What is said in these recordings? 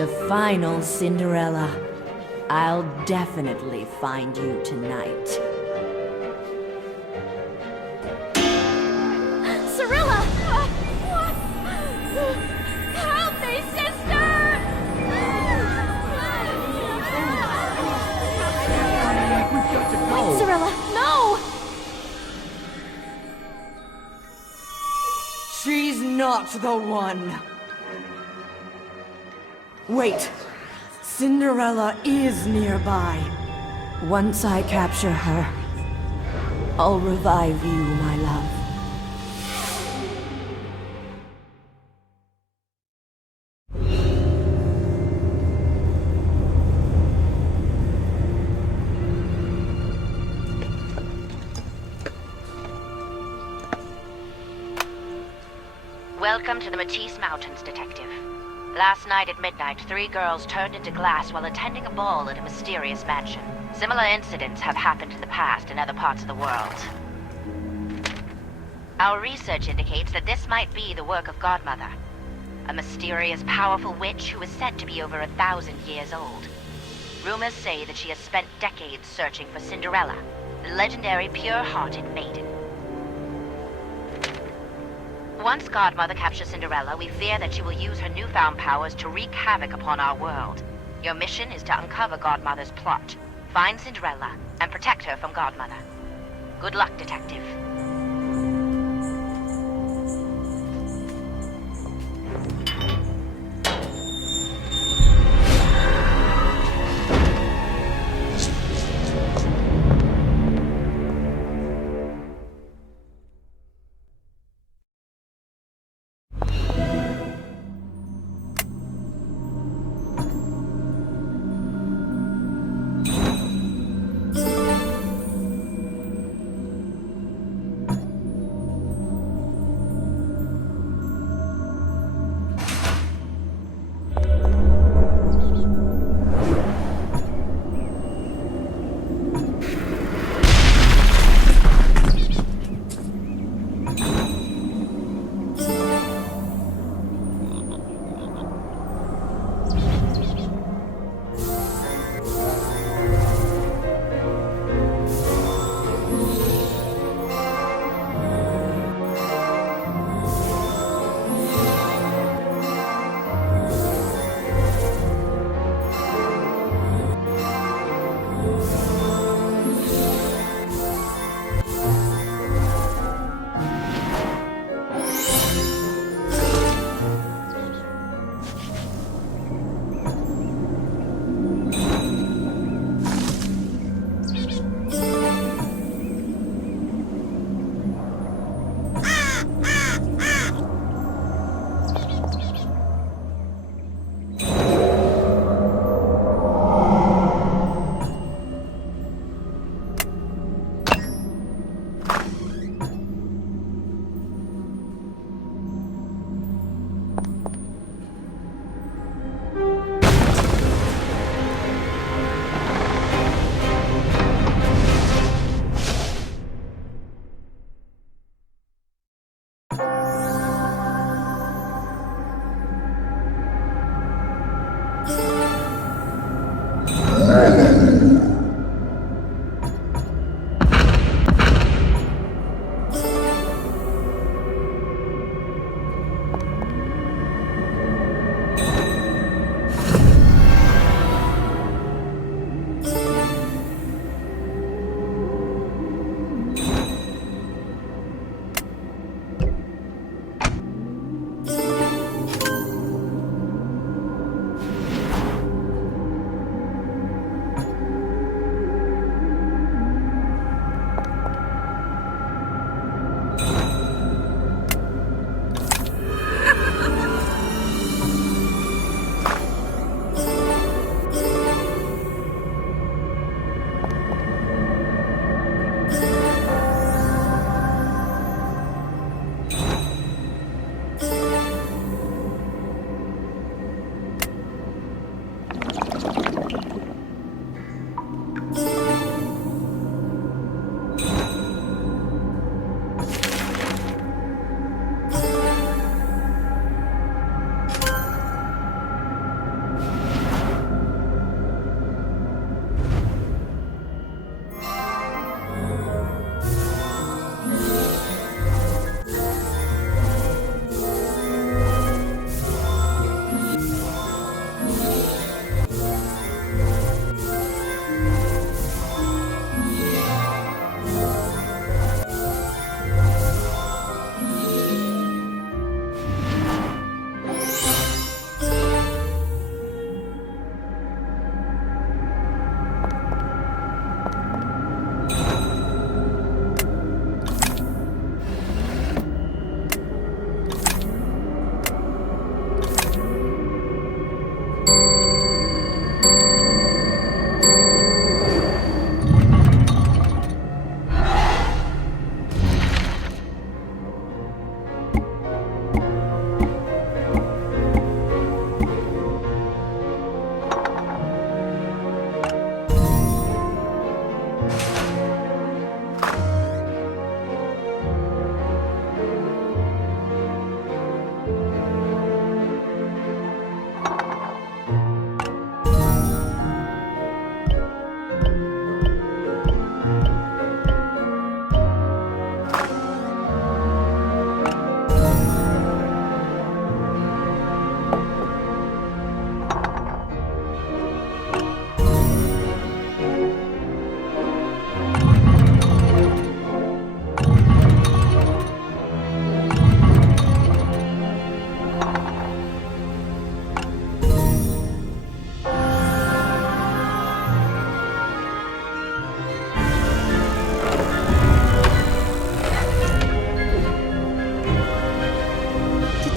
The final Cinderella. I'll definitely find you tonight. Cirilla! Help me, sister! We've got to go! Wait, Cirilla, no! She's not the one. Wait. Cinderella is nearby. Once I capture her, I'll revive you, my love. Welcome to the Matisse Mountains, Detective. Last night at midnight, 3 girls turned into glass while attending a ball at a mysterious mansion. Similar incidents have happened in the past in other parts of the world. Our research indicates that this might be the work of Godmother, a mysterious, powerful witch who is said to be over 1,000 years old. Rumors say that she has spent decades searching for Cinderella, the legendary pure-hearted maiden. Once Godmother captures Cinderella, we fear that she will use her newfound powers to wreak havoc upon our world. Your mission is to uncover Godmother's plot, find Cinderella, and protect her from Godmother. Good luck, Detective.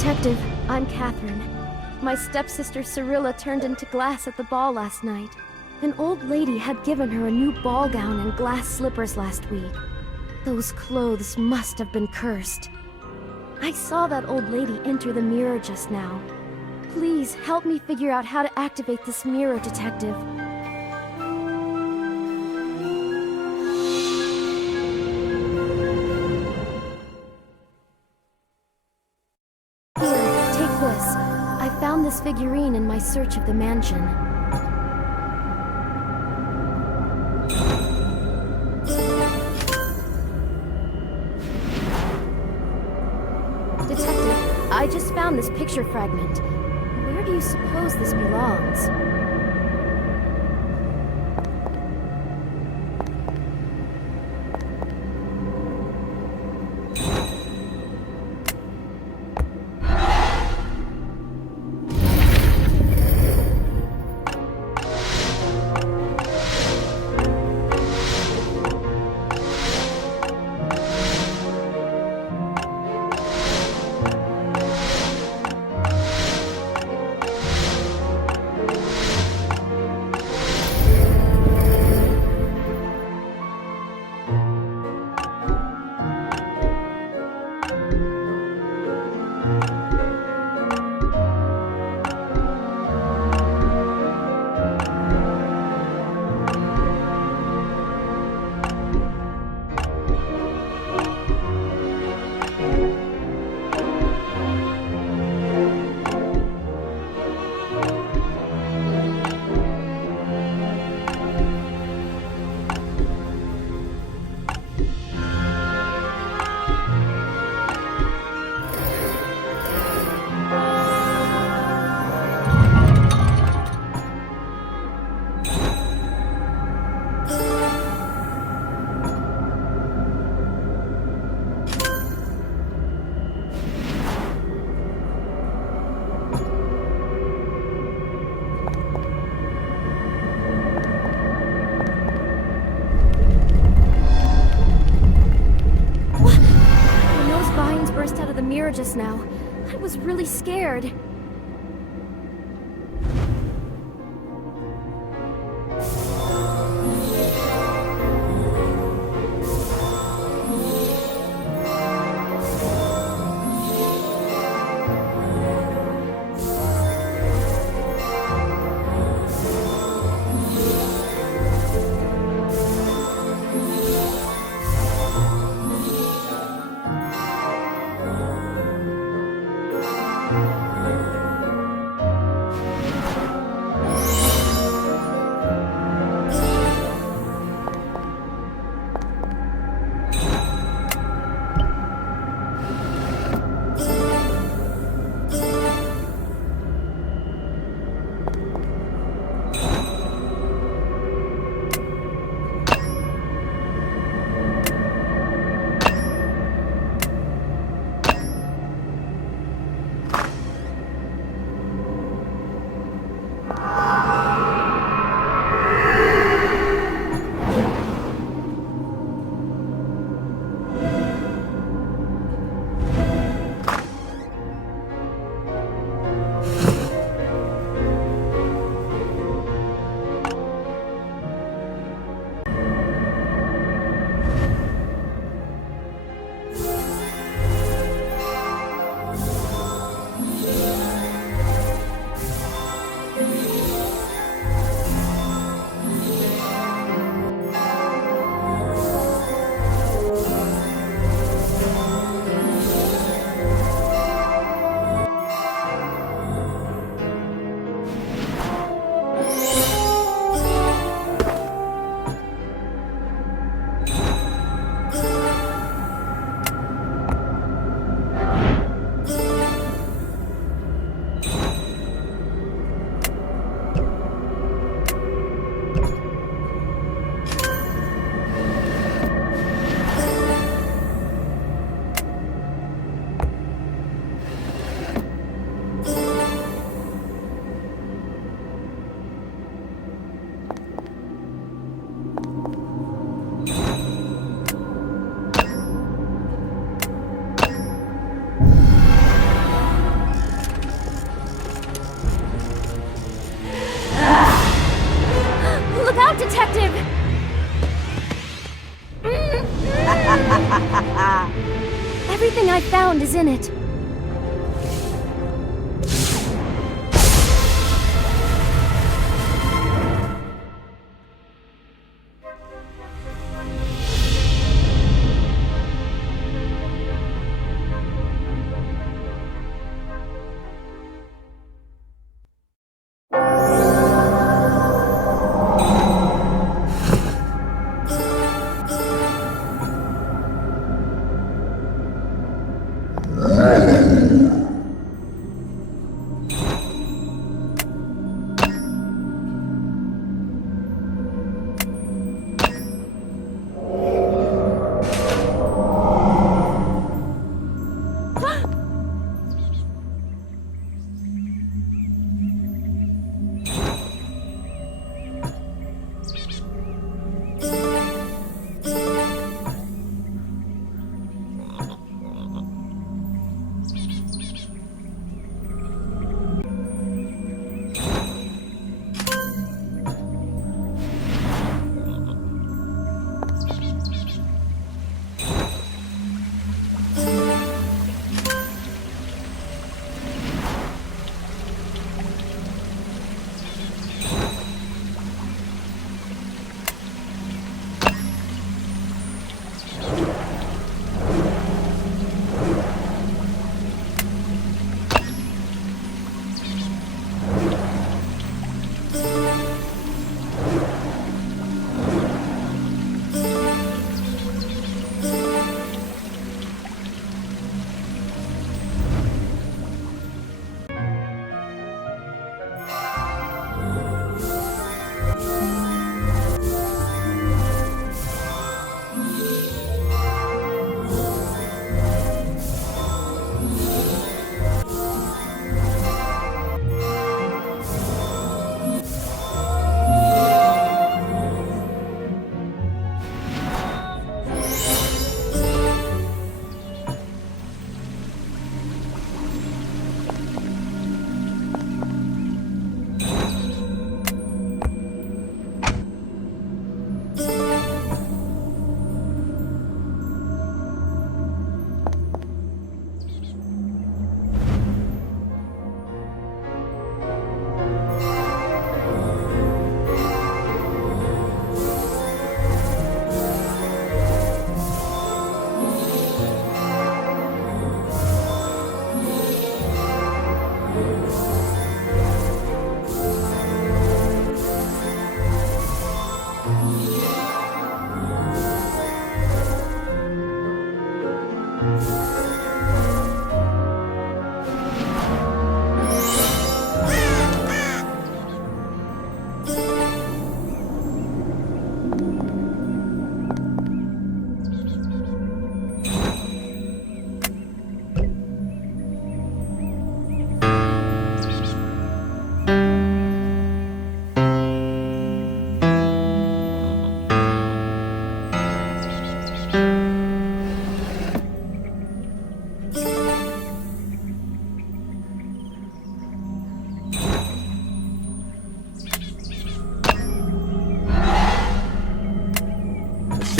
Detective, I'm Catherine. My stepsister Cyrilla turned into glass at the ball last night. An old lady had given her a new ball gown and glass slippers last week. Those clothes must have been cursed. I saw that old lady enter the mirror just now. Please help me figure out how to activate this mirror, Detective. Here, take this. I found this figurine in my search of the mansion. Detective, I just found this picture fragment. Where do you suppose this belongs? Just now. I was really scared.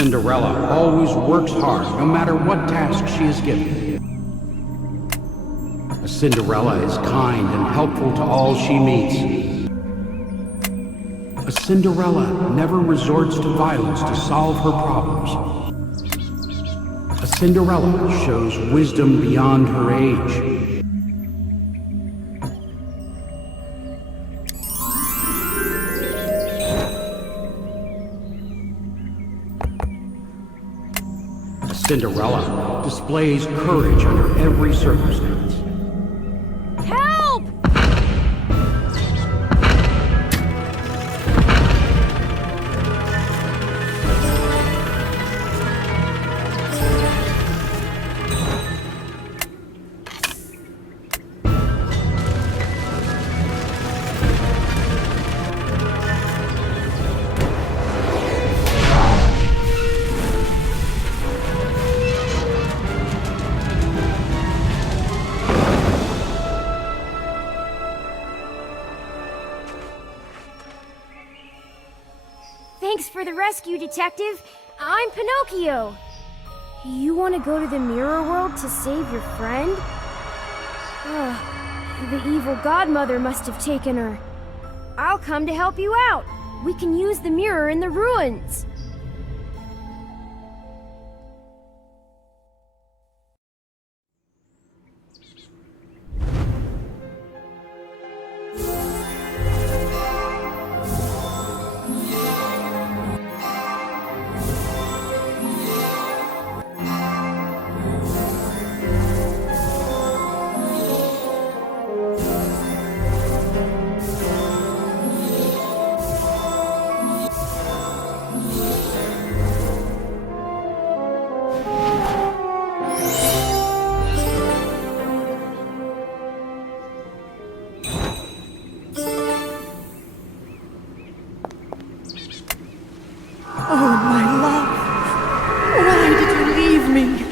Cinderella always works hard, no matter what task she is given. A Cinderella is kind and helpful to all she meets. A Cinderella never resorts to violence to solve her problems. A Cinderella shows wisdom beyond her age. Cinderella displays courage under every circumstance. Help! Thanks for the rescue, Detective. I'm Pinocchio. You want to go to the mirror world to save your friend? The evil godmother must have taken her. I'll come to help you out. We can use the mirror in the ruins. Oh, my love. Why did you leave me?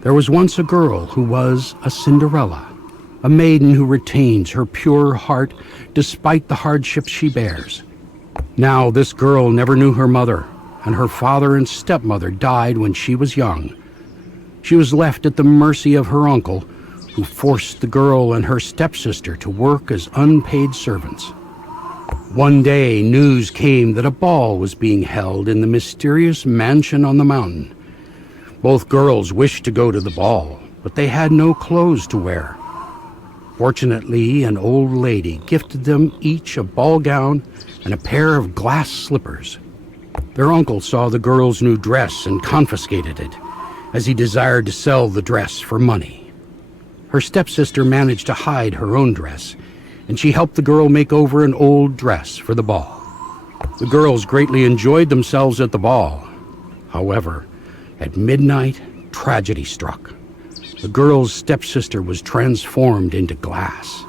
There was once a girl who was a Cinderella, a maiden who retains her pure heart despite the hardships she bears. Now this girl never knew her mother, and her father and stepmother died when she was young. She was left at the mercy of her uncle, who forced the girl and her stepsister to work as unpaid servants. One day, news came that a ball was being held in the mysterious mansion on the mountain. Both girls wished to go to the ball, but they had no clothes to wear. Fortunately, an old lady gifted them each a ball gown and a pair of glass slippers. Their uncle saw the girl's new dress and confiscated it, as he desired to sell the dress for money. Her stepsister managed to hide her own dress, and she helped the girl make over an old dress for the ball. The girls greatly enjoyed themselves at the ball. However, at midnight, tragedy struck. The girl's stepsister was transformed into glass.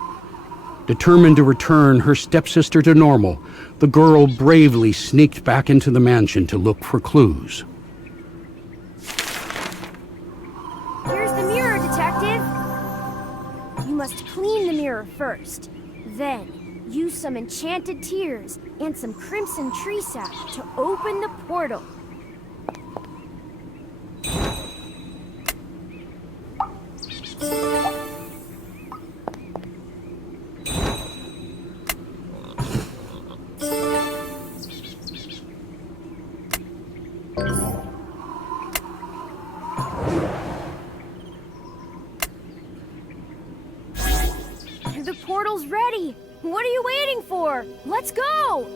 Determined to return her stepsister to normal, the girl bravely sneaked back into the mansion to look for clues. Here's the mirror, Detective. You must clean the mirror first. Then, use some enchanted tears and some crimson tree sap to open the portal. The portal's ready! What are you waiting for? Let's go!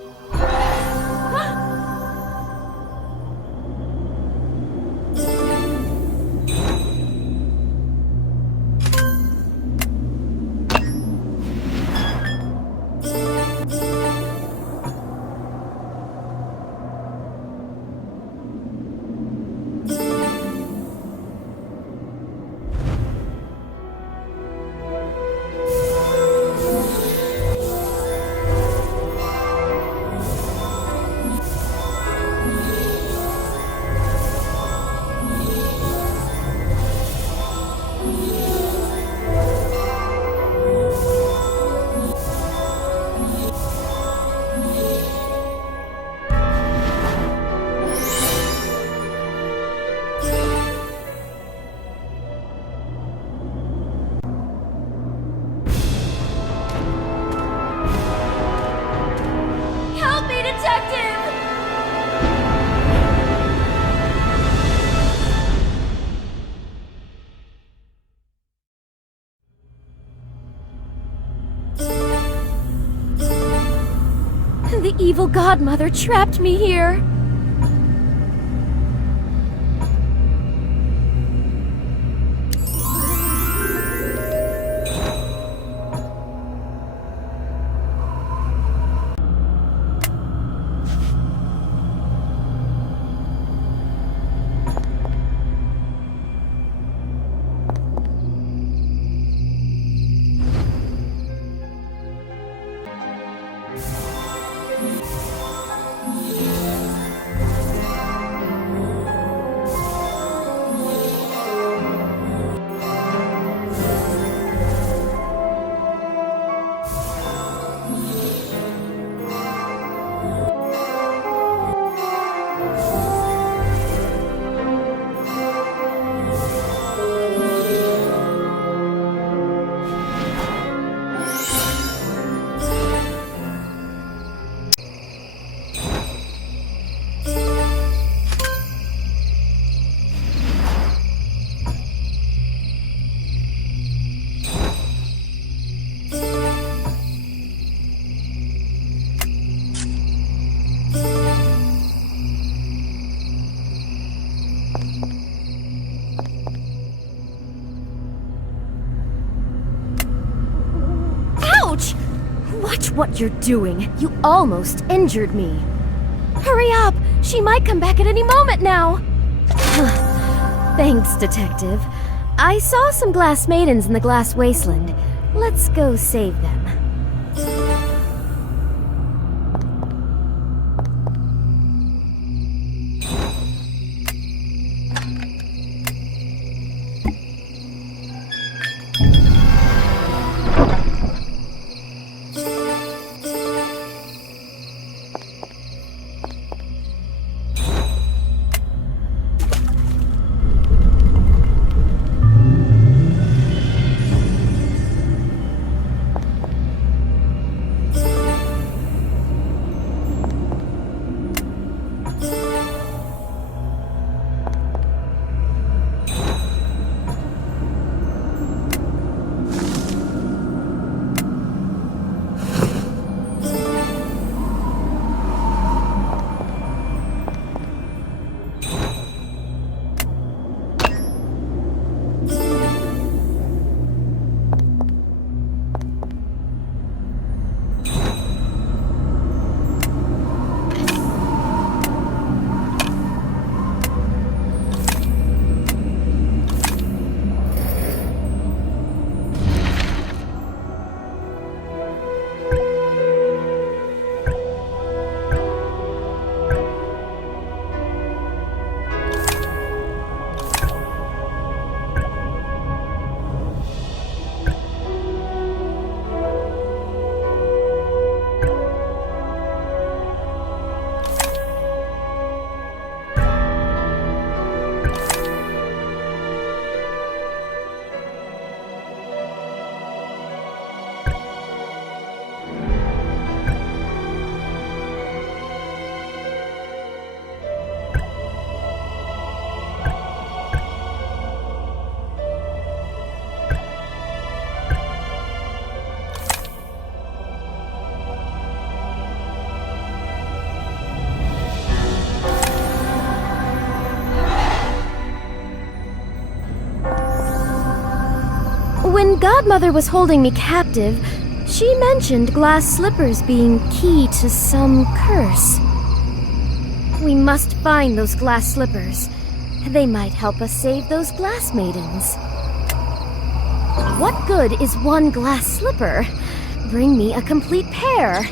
Help me, Detective! The evil godmother trapped me here. Ouch! Watch what you're doing. You almost injured me. Hurry up! She might come back at any moment now. Thanks, Detective. I saw some glass maidens in the glass wasteland. Let's go save them. godmother was holding me captive, she mentioned glass slippers being key to some curse. We must find those glass slippers. They might help us save those glass maidens. What good is one glass slipper? Bring me a complete pair.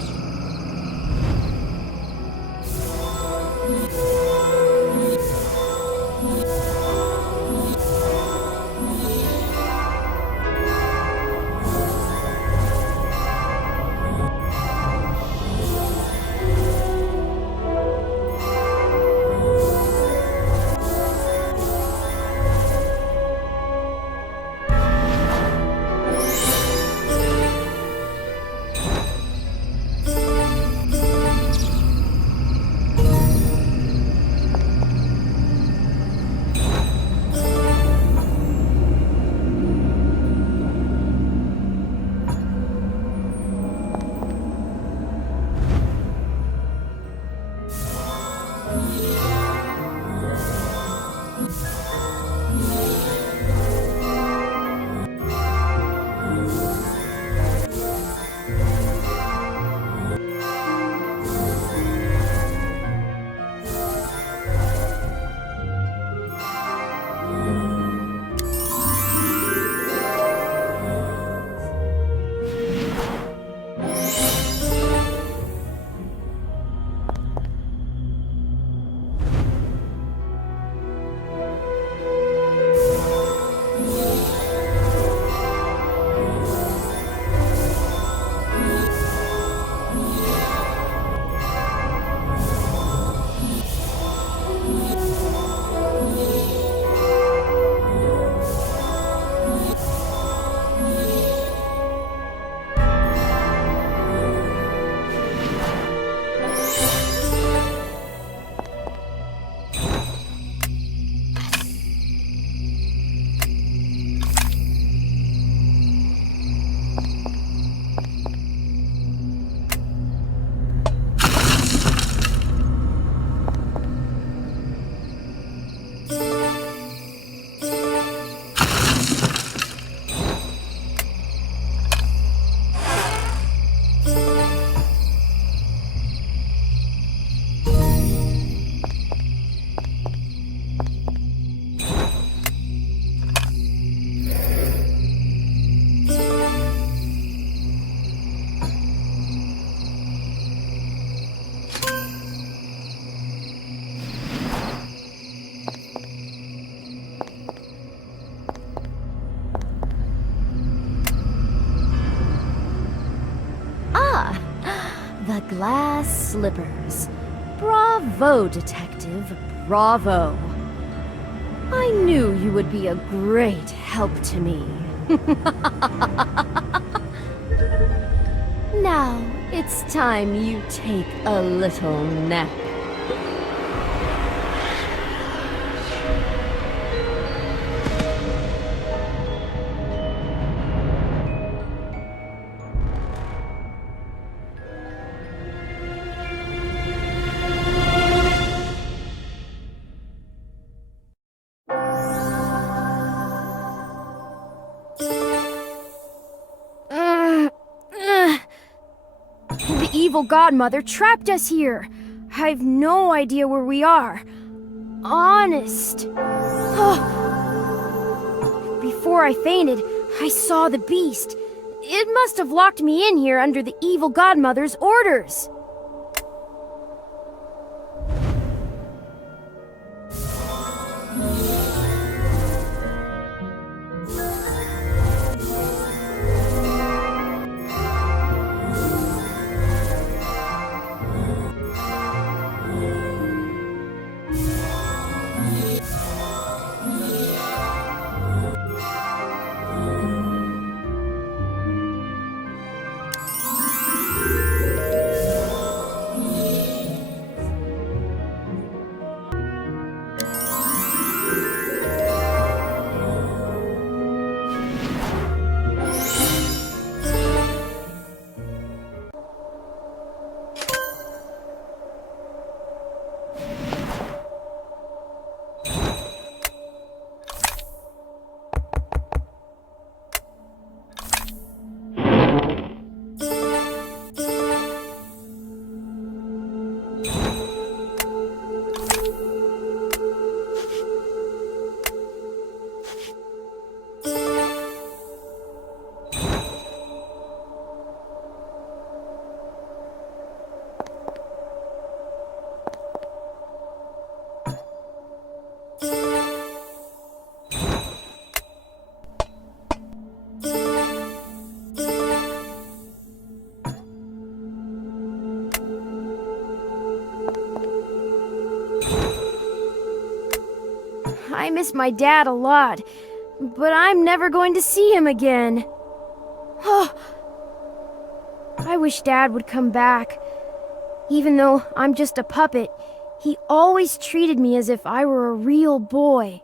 The glass slippers. Bravo, detective. Bravo. I knew you would be a great help to me. Now, it's time you take a little nap. The evil godmother trapped us here. I've no idea where we are. Honest. Before I fainted, I saw the beast. It must have locked me in here under the evil godmother's orders. I miss my dad a lot, but I'm never going to see him again. Oh, I wish Dad would come back. Even though I'm just a puppet, he always treated me as if I were a real boy.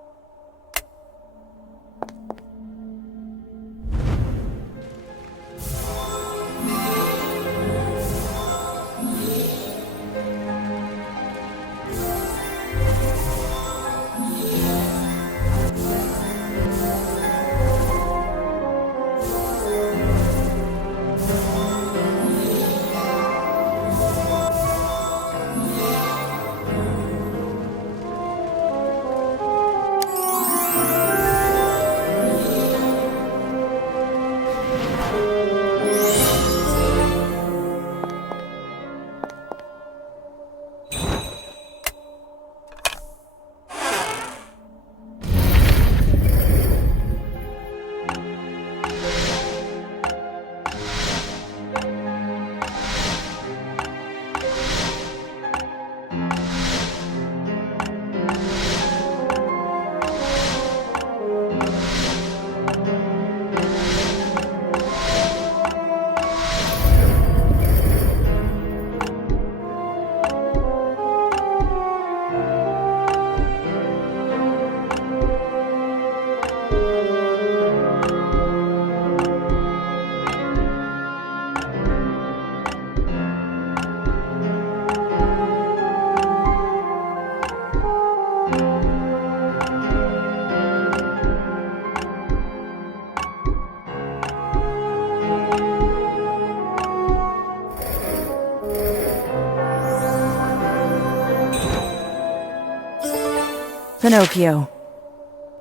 Pinocchio,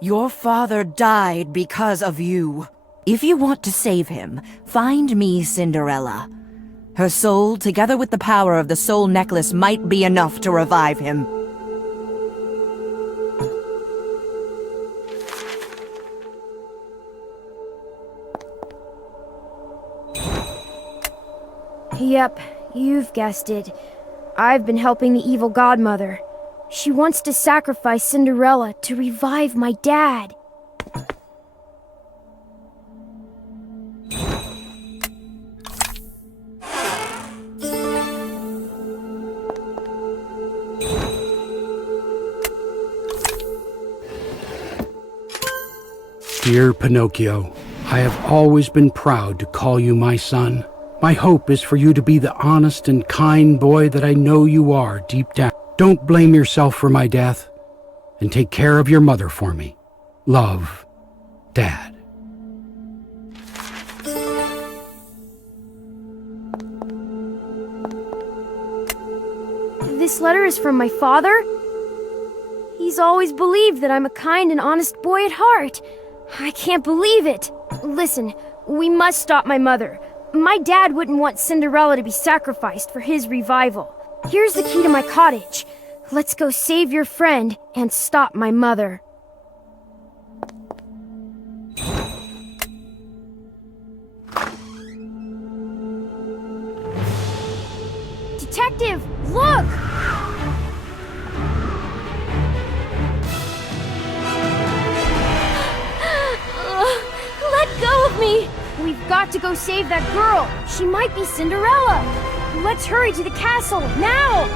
your father died because of you. If you want to save him, find me Cinderella. Her soul, together with the power of the soul necklace, might be enough to revive him. Yep, you've guessed it. I've been helping the evil godmother. She wants to sacrifice Cinderella to revive my dad. Dear Pinocchio, I have always been proud to call you my son. My hope is for you to be the honest and kind boy that I know you are deep down. Don't blame yourself for my death, and take care of your mother for me. Love, Dad. This letter is from my father? He's always believed that I'm a kind and honest boy at heart. I can't believe it. Listen, we must stop my mother. My dad wouldn't want Cinderella to be sacrificed for his revival. Here's the key to my cottage. Let's go save your friend and stop my mother. Detective, look! Let go of me! We've got to go save that girl. She might be Cinderella. Let's hurry to the castle, now!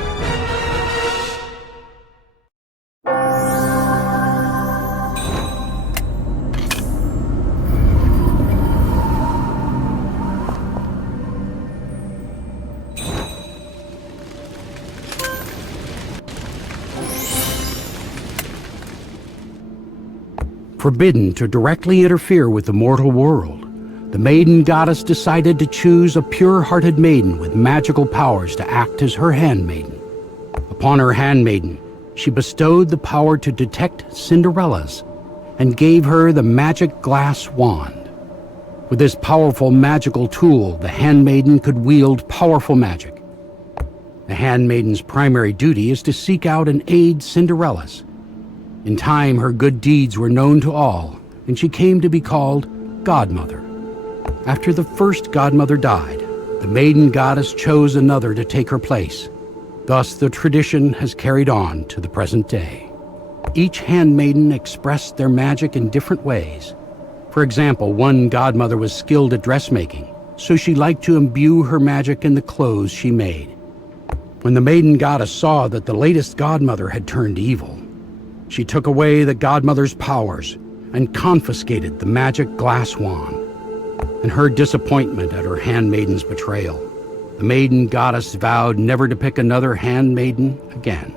Forbidden to directly interfere with the mortal world, the maiden goddess decided to choose a pure-hearted maiden with magical powers to act as her handmaiden. Upon her handmaiden, she bestowed the power to detect Cinderella's and gave her the magic glass wand. With this powerful magical tool, the handmaiden could wield powerful magic. The handmaiden's primary duty is to seek out and aid Cinderella's. In time, her good deeds were known to all, and she came to be called Godmother. After the first godmother died, the maiden goddess chose another to take her place. Thus, the tradition has carried on to the present day. Each handmaiden expressed their magic in different ways. For example, one godmother was skilled at dressmaking, so she liked to imbue her magic in the clothes she made. When the maiden goddess saw that the latest godmother had turned evil, she took away the godmother's powers and confiscated the magic glass wand. In her disappointment at her handmaiden's betrayal, the maiden goddess vowed never to pick another handmaiden again.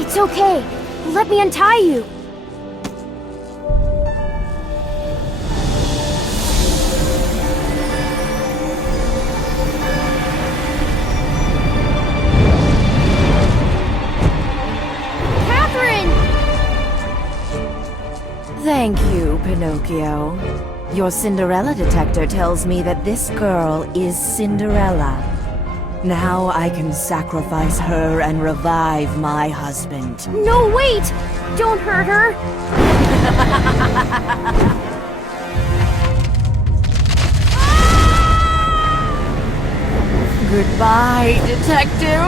It's okay. Let me untie you. Thank you, Pinocchio. Your Cinderella detector tells me that this girl is Cinderella. Now I can sacrifice her and revive my husband. No, wait! Don't hurt her! Goodbye, detective.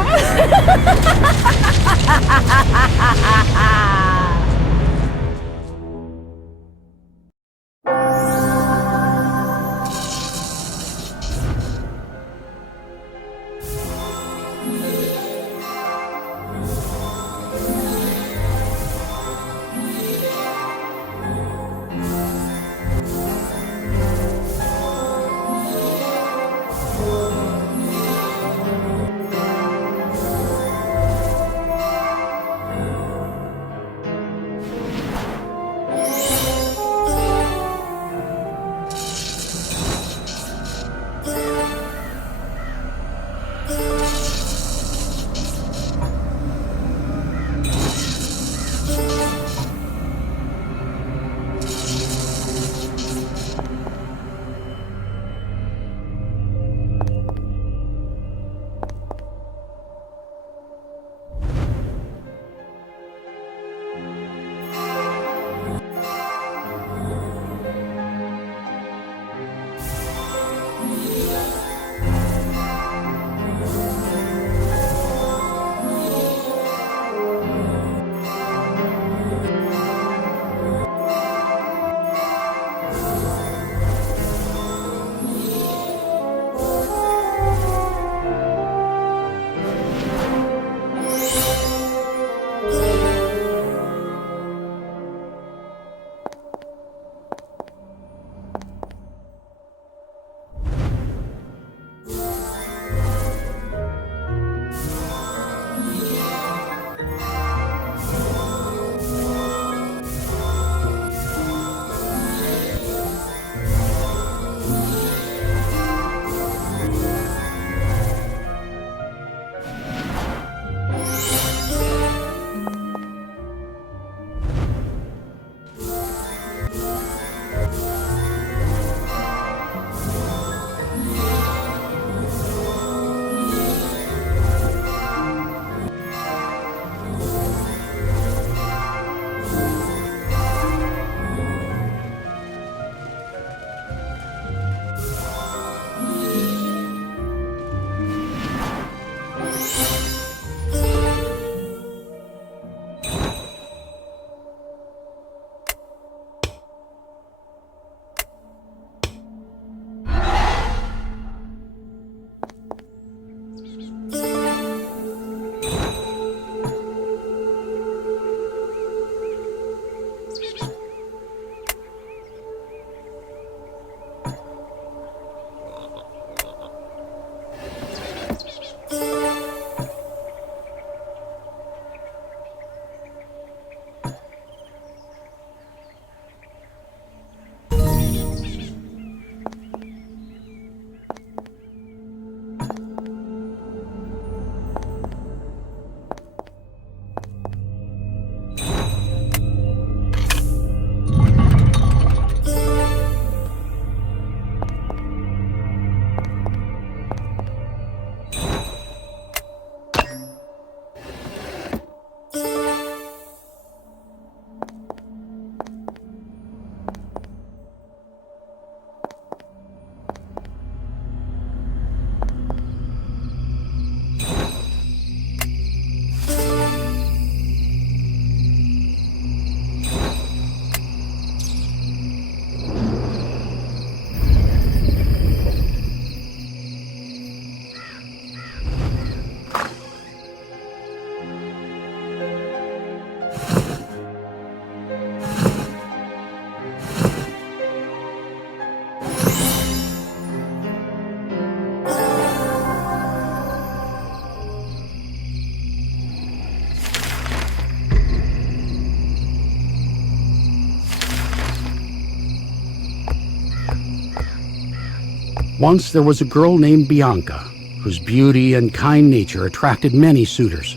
Once there was a girl named Bianca, whose beauty and kind nature attracted many suitors.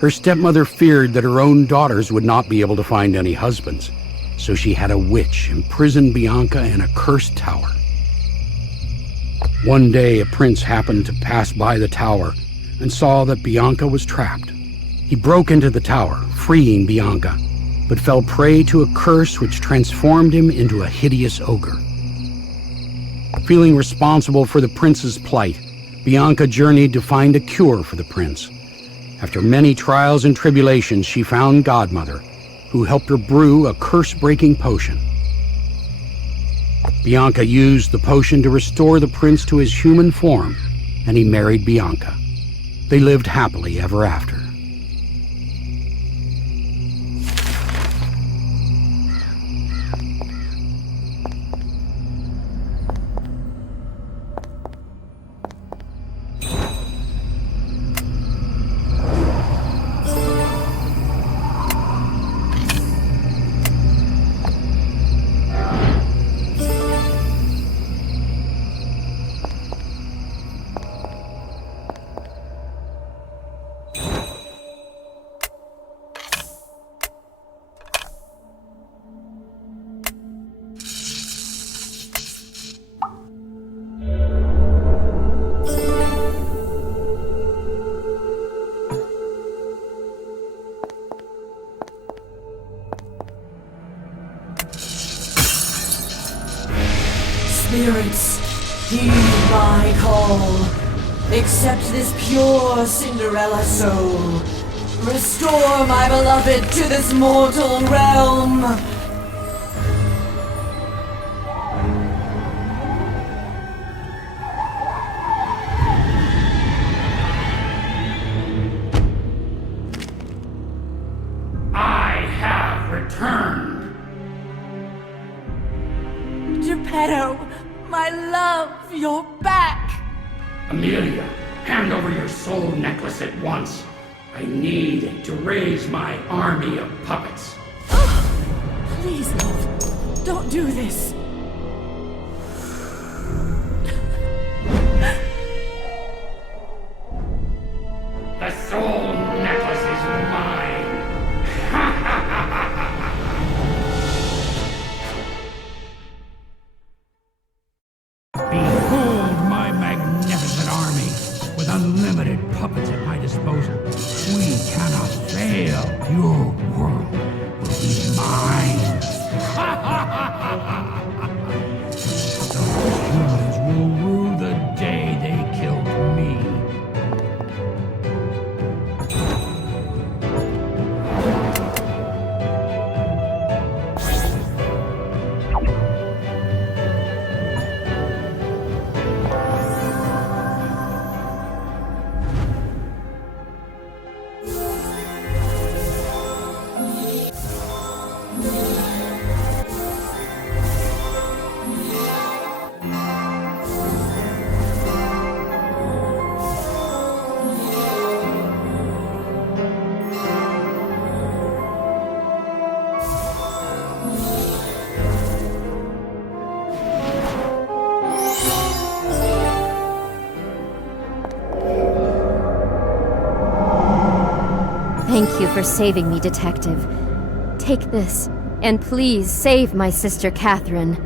Her stepmother feared that her own daughters would not be able to find any husbands, so she had a witch imprison Bianca in a cursed tower. One day, a prince happened to pass by the tower and saw that Bianca was trapped. He broke into the tower, freeing Bianca, but fell prey to a curse which transformed him into a hideous ogre. Feeling responsible for the prince's plight, Bianca journeyed to find a cure for the prince. After many trials and tribulations, she found Godmother, who helped her brew a curse-breaking potion. Bianca used the potion to restore the prince to his human form, and he married Bianca. They lived happily ever after. Spirits, heed my call. Accept this pure Cinderella soul. Restore my beloved to this mortal realm. I have returned. Geppetto, my love, you're back. Amelia, hand over your soul necklace at once. I need it to raise my army of puppets. Please, love, don't do this. The soul necklace is mine. Behold my magnificent army, with unlimited puppets at my disposal. We cannot fail. Your world will be mine. The humans will rue the day they killed me. Thank you for saving me, Detective. Take this, and please save my sister Catherine.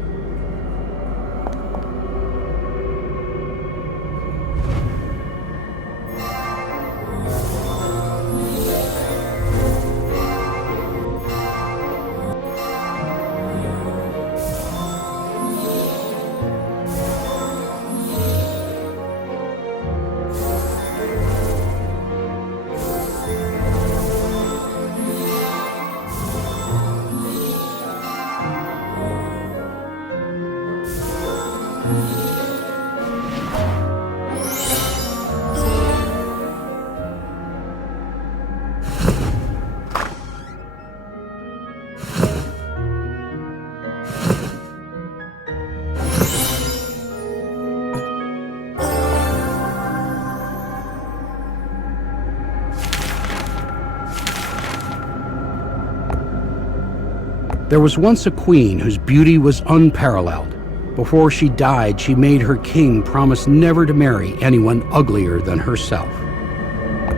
There was once a queen whose beauty was unparalleled. Before she died, she made her king promise never to marry anyone uglier than herself.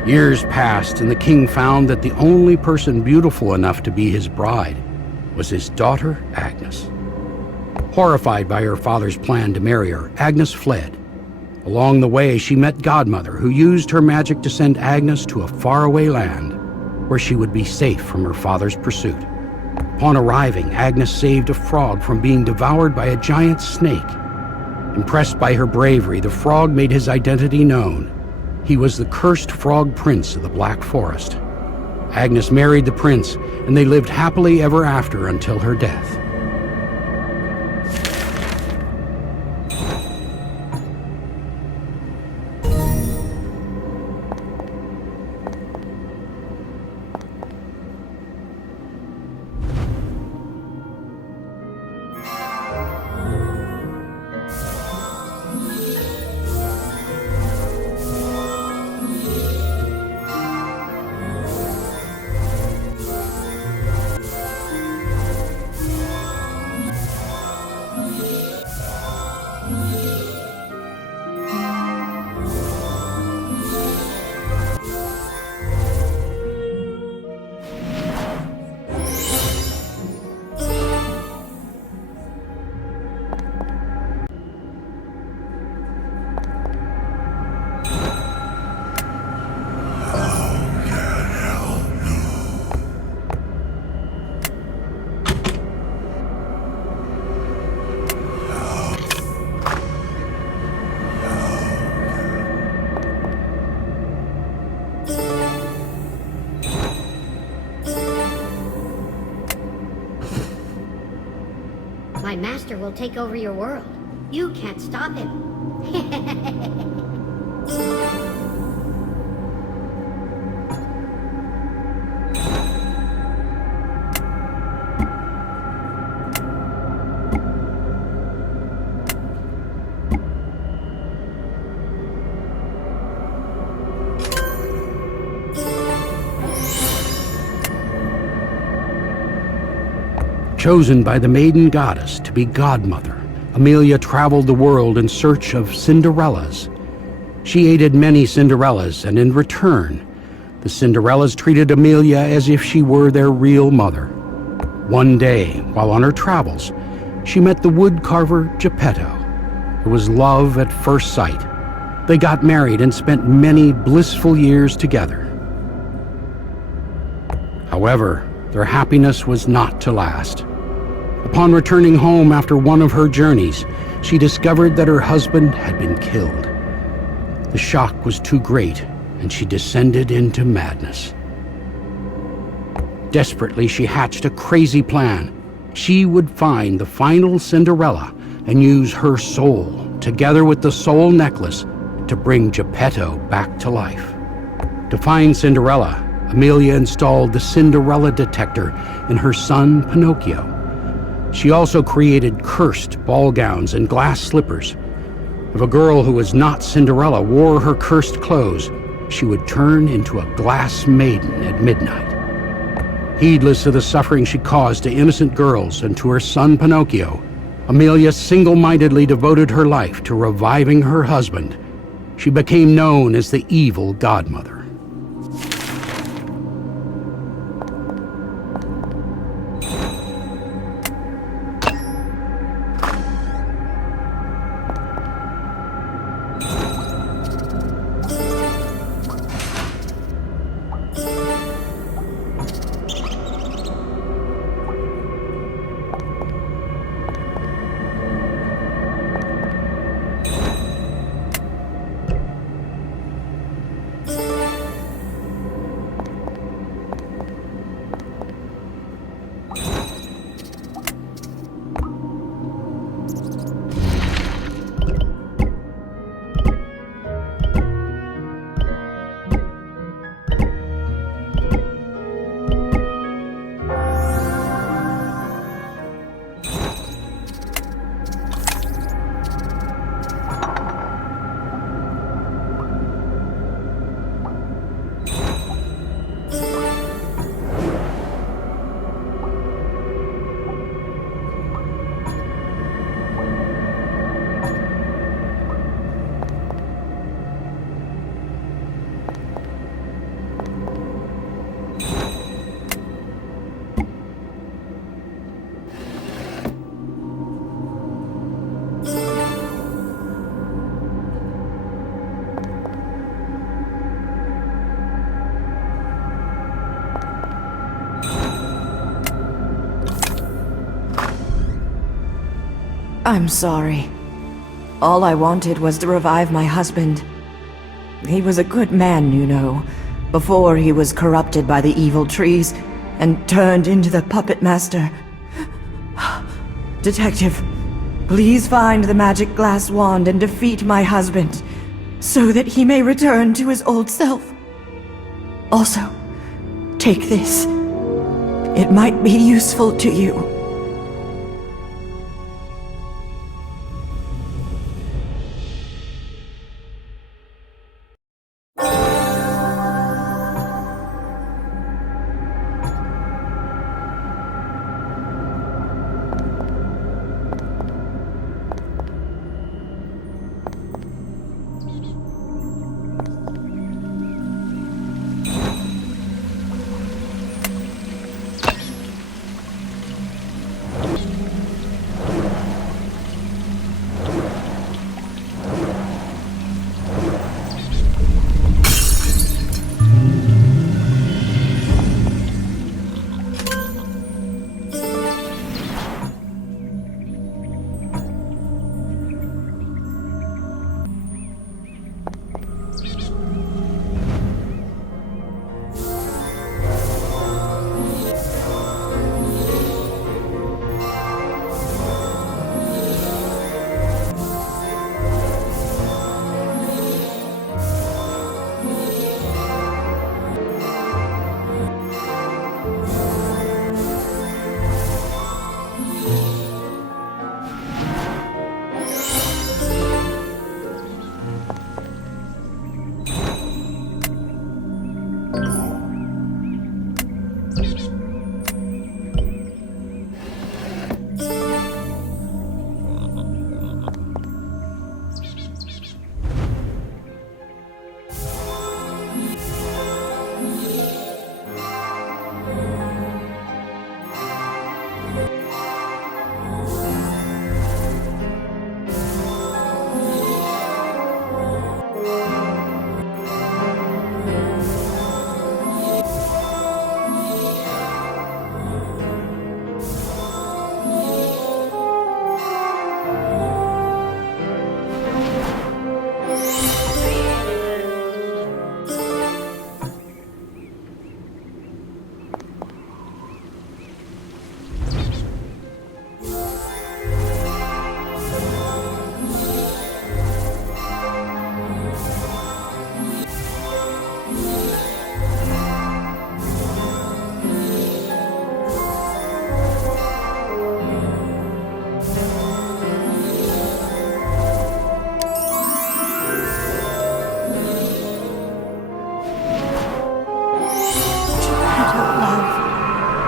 Years passed, and the king found that the only person beautiful enough to be his bride was his daughter, Agnes. Horrified by her father's plan to marry her, Agnes fled. Along the way, she met Godmother, who used her magic to send Agnes to a faraway land where she would be safe from her father's pursuit. Upon arriving, Agnes saved a frog from being devoured by a giant snake. Impressed by her bravery, the frog made his identity known. He was the cursed frog prince of the Black Forest. Agnes married the prince, and they lived happily ever after until her death. My master will take over your world. You can't stop him. Chosen by the maiden goddess to be godmother, Amelia traveled the world in search of Cinderellas. She aided many Cinderellas, and in return, the Cinderellas treated Amelia as if she were their real mother. One day, while on her travels, she met the woodcarver Geppetto. It was love at first sight. They got married and spent many blissful years together. However, their happiness was not to last. Upon returning home after one of her journeys, she discovered that her husband had been killed. The shock was too great, and she descended into madness. Desperately, she hatched a crazy plan. She would find the final Cinderella and use her soul, together with the soul necklace, to bring Geppetto back to life. To find Cinderella, Amelia installed the Cinderella detector in her son Pinocchio. She also created cursed ball gowns and glass slippers. If a girl who was not Cinderella wore her cursed clothes, she would turn into a glass maiden at midnight. Heedless of the suffering she caused to innocent girls and to her son Pinocchio, Amelia single-mindedly devoted her life to reviving her husband. She became known as the evil godmother. I'm sorry. All I wanted was to revive my husband. He was a good man, you know, before he was corrupted by the evil trees and turned into the puppet master. Detective, please find the magic glass wand and defeat my husband, so that he may return to his old self. Also, take this. It might be useful to you.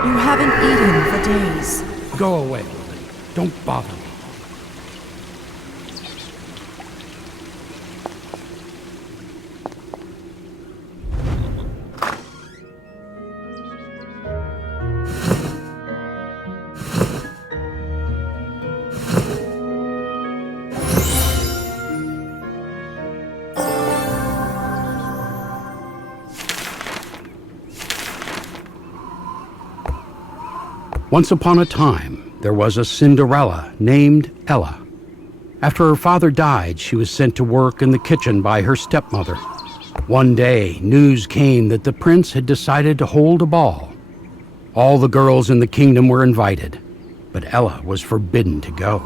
You haven't eaten for days. Go away, Lily. Don't bother me. Once upon a time, there was a Cinderella named Ella. After her father died, she was sent to work in the kitchen by her stepmother. One day, news came that the prince had decided to hold a ball. All the girls in the kingdom were invited, but Ella was forbidden to go.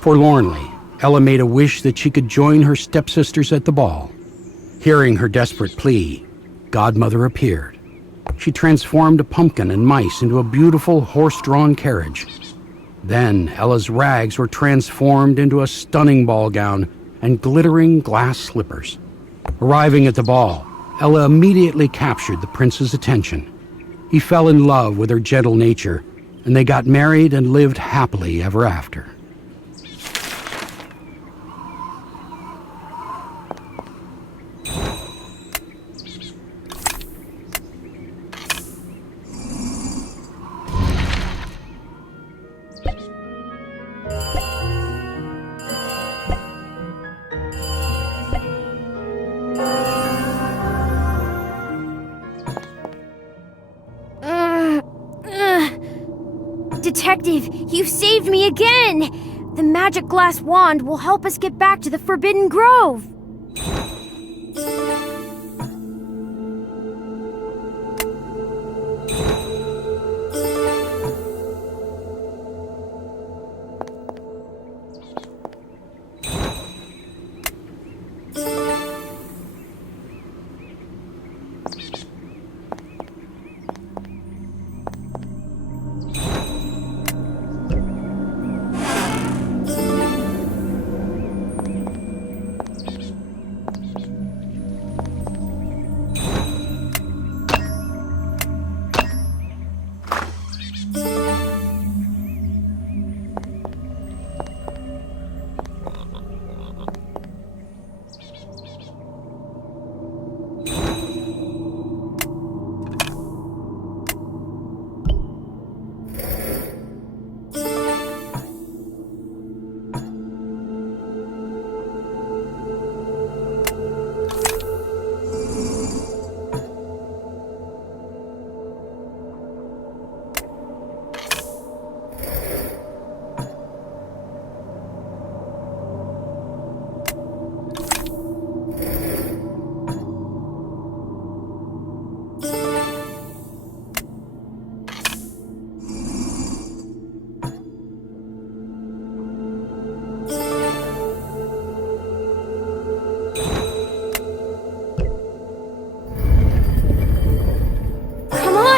Forlornly, Ella made a wish that she could join her stepsisters at the ball. Hearing her desperate plea, Godmother appeared. She transformed a pumpkin and mice into a beautiful horse-drawn carriage. Then Ella's rags were transformed into a stunning ball gown and glittering glass slippers. Arriving at the ball, Ella immediately captured the prince's attention. He fell in love with her gentle nature, and they got married and lived happily ever after. Detective, you saved me again! The magic glass wand will help us get back to the Forbidden Grove.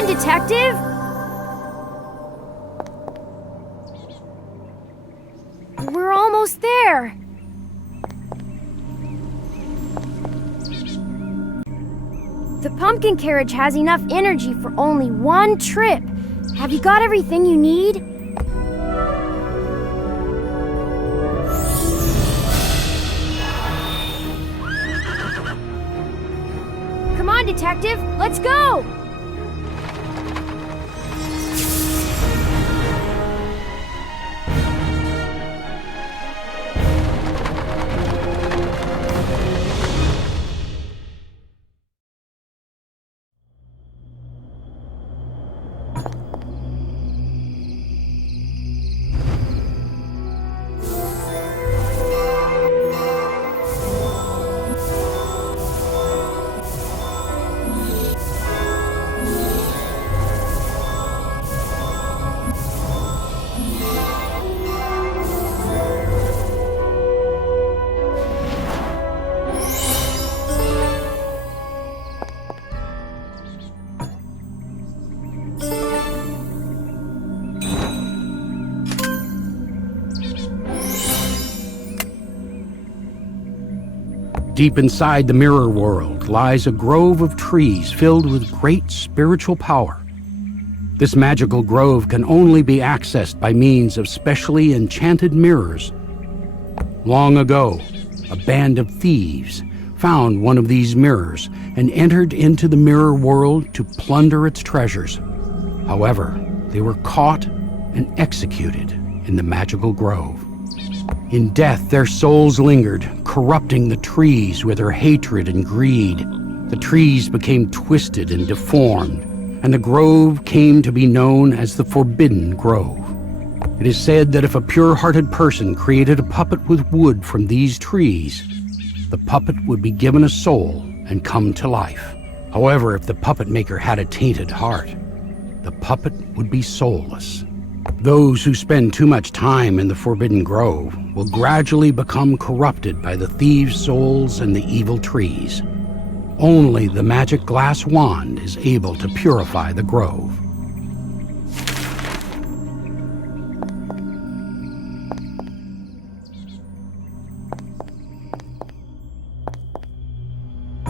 Detective? We're almost there. The pumpkin carriage has enough energy for only one trip. Have you got everything you need? Come on, Detective, let's go! Deep inside the mirror world lies a grove of trees filled with great spiritual power. This magical grove can only be accessed by means of specially enchanted mirrors. Long ago, a band of thieves found one of these mirrors and entered into the mirror world to plunder its treasures. However, they were caught and executed in the magical grove. In death, their souls lingered, corrupting the trees with their hatred and greed. The trees became twisted and deformed, and the grove came to be known as the Forbidden Grove. It is said that if a pure-hearted person created a puppet with wood from these trees, the puppet would be given a soul and come to life. However, if the puppet maker had a tainted heart, the puppet would be soulless. Those who spend too much time in the Forbidden Grove will gradually become corrupted by the thieves' souls and the evil trees. Only the magic glass wand is able to purify the grove.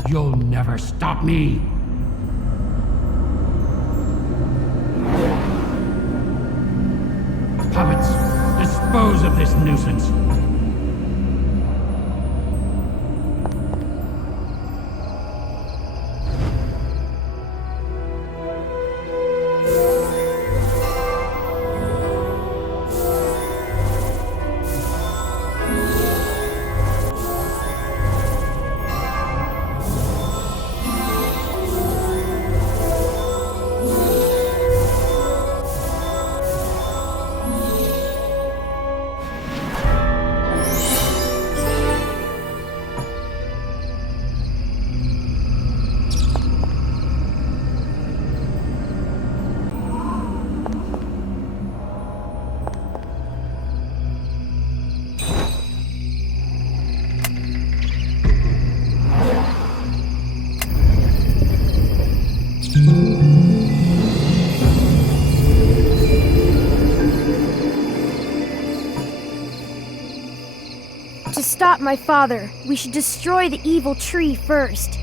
You'll never stop me! Puppets, dispose of this nuisance. stop my father, we should destroy the evil tree first.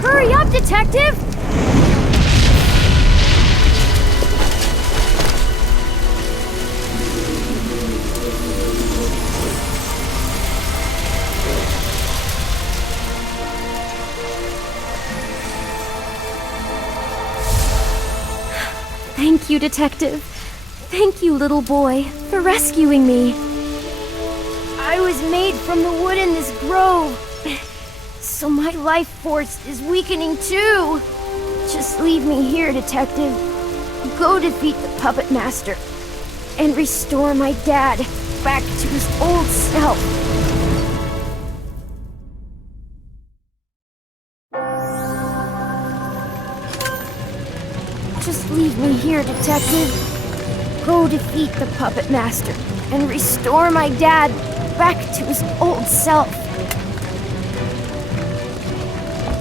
Hurry up, detective! Thank you, detective. Thank you, little boy, for rescuing me. I was made from the wood in this grove, so my life force is weakening too. Just leave me here, detective. Go defeat the puppet master and restore my dad back to his old self. Just leave me here, detective. Go defeat the puppet master and restore my dad back to his old self.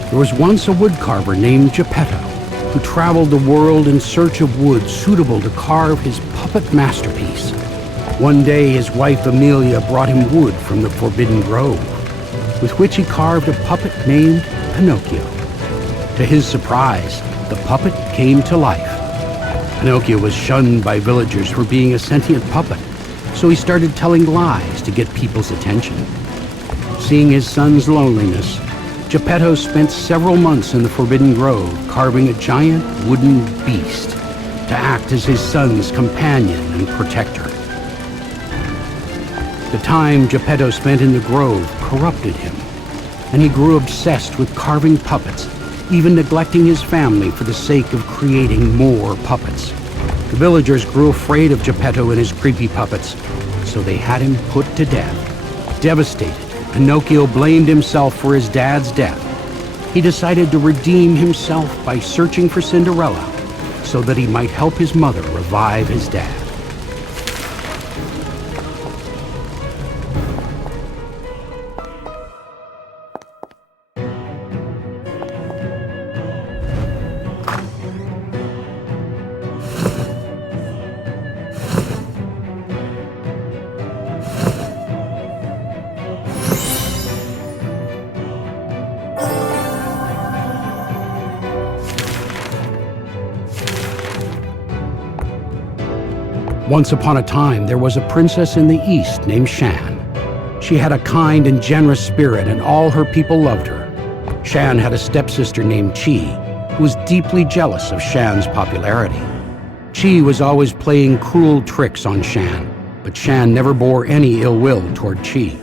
There was once a woodcarver named Geppetto who traveled the world in search of wood suitable to carve his puppet masterpiece. One day his wife Amelia brought him wood from the Forbidden Grove, with which he carved a puppet named Pinocchio. To his surprise, the puppet came to life. Pinocchio was shunned by villagers for being a sentient puppet, so he started telling lies to get people's attention. Seeing his son's loneliness, Geppetto spent several months in the Forbidden Grove carving a giant wooden beast to act as his son's companion and protector. The time Geppetto spent in the grove corrupted him, and he grew obsessed with carving puppets, even neglecting his family for the sake of creating more puppets. The villagers grew afraid of Geppetto and his creepy puppets, so they had him put to death. Devastated, Pinocchio blamed himself for his dad's death. He decided to redeem himself by searching for Cinderella so that he might help his mother revive his dad. Once upon a time, there was a princess in the east named Shan. She had a kind and generous spirit, and all her people loved her. Shan had a stepsister named Chi, who was deeply jealous of Shan's popularity. Chi was always playing cruel tricks on Shan, but Shan never bore any ill will toward Chi.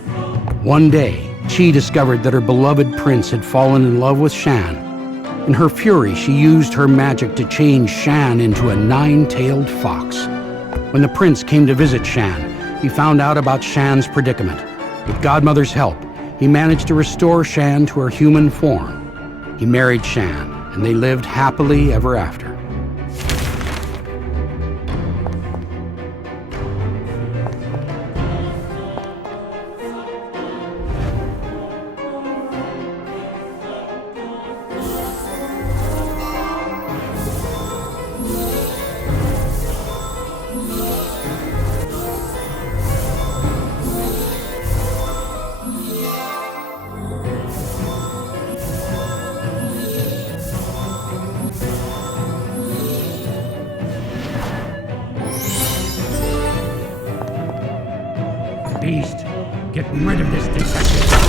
One day, Chi discovered that her beloved prince had fallen in love with Shan. In her fury, she used her magic to change Shan into a nine-tailed fox. When the prince came to visit Shan, he found out about Shan's predicament. With Godmother's help, he managed to restore Shan to her human form. He married Shan, and they lived happily ever after. Beast, get rid of this detective.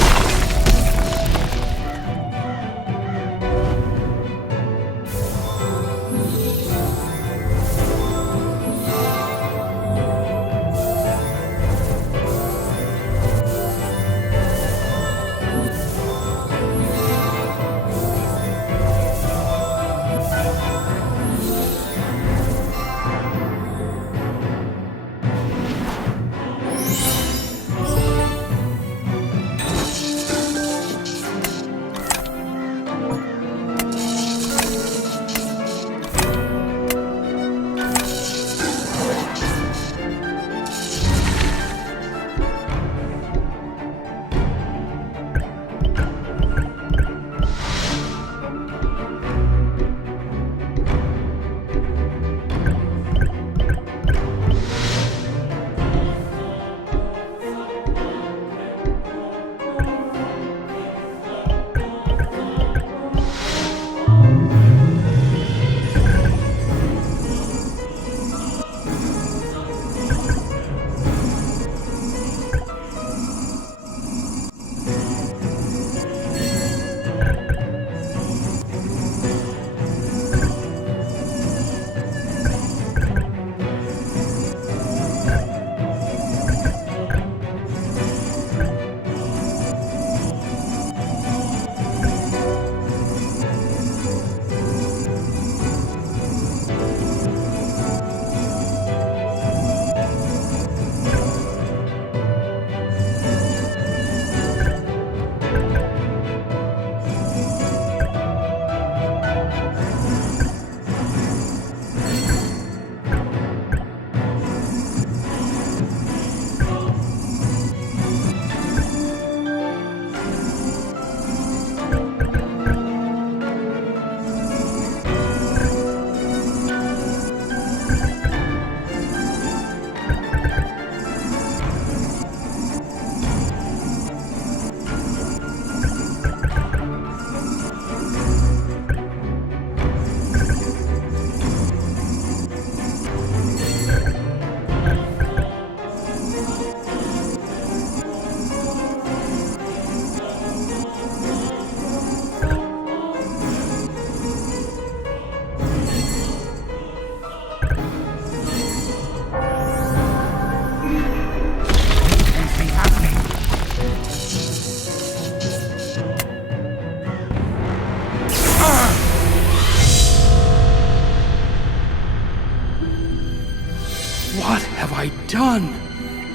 done?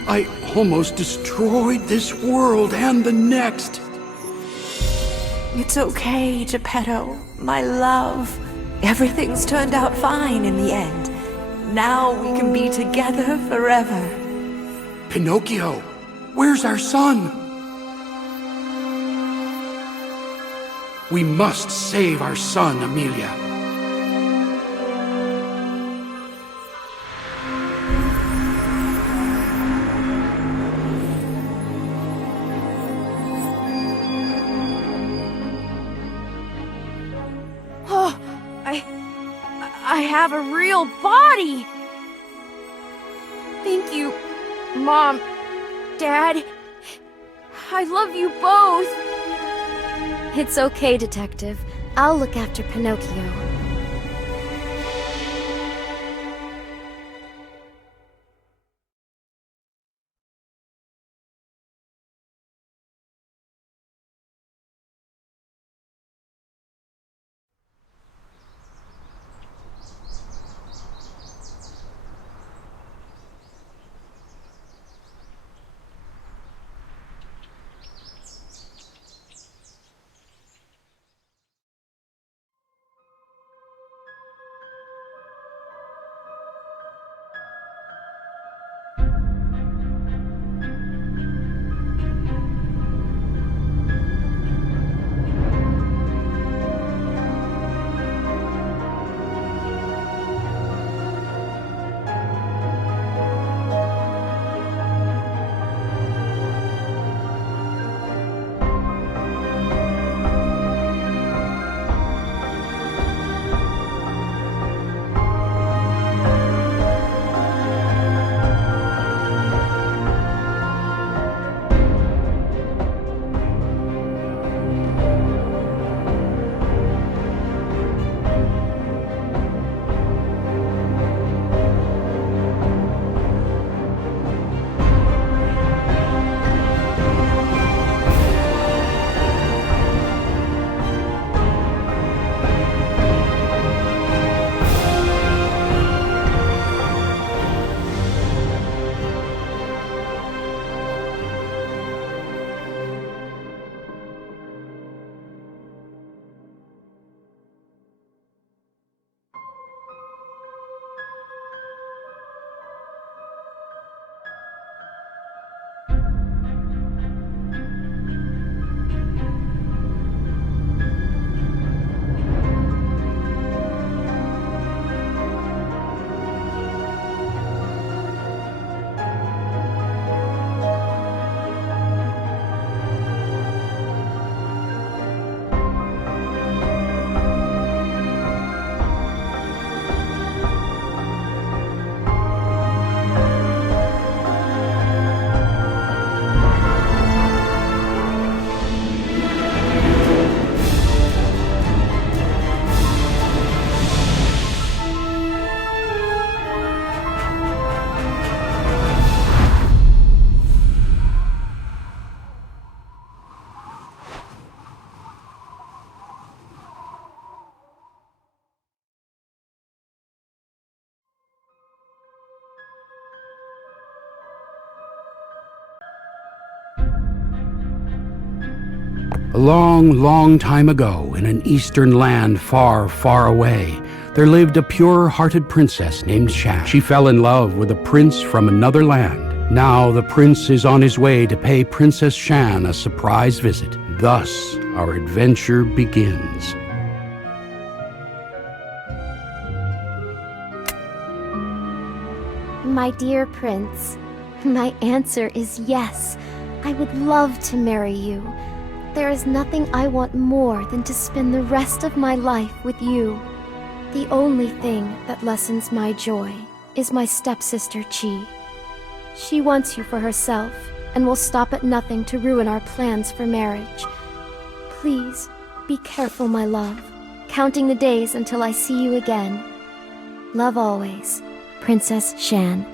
I almost destroyed this world and the next. It's okay, Geppetto, my love. Everything's turned out fine in the end. Now we can be together forever. Pinocchio, where's our son? We must save our son, Amelia. Oh, I have a real body! Thank you, Mom, Dad. I love you both. It's okay, Detective. I'll look after Pinocchio. A long, long time ago, in an eastern land far, far away, there lived a pure-hearted princess named Shan. She fell in love with a prince from another land. Now the prince is on his way to pay Princess Shan a surprise visit. Thus, our adventure begins. My dear Prince, my answer is yes. I would love to marry you. There is nothing I want more than to spend the rest of my life with you. The only thing that lessens my joy is my stepsister Chi. She wants you for herself and will stop at nothing to ruin our plans for marriage. Please, be careful, my love, counting the days until I see you again. Love always, Princess Shan.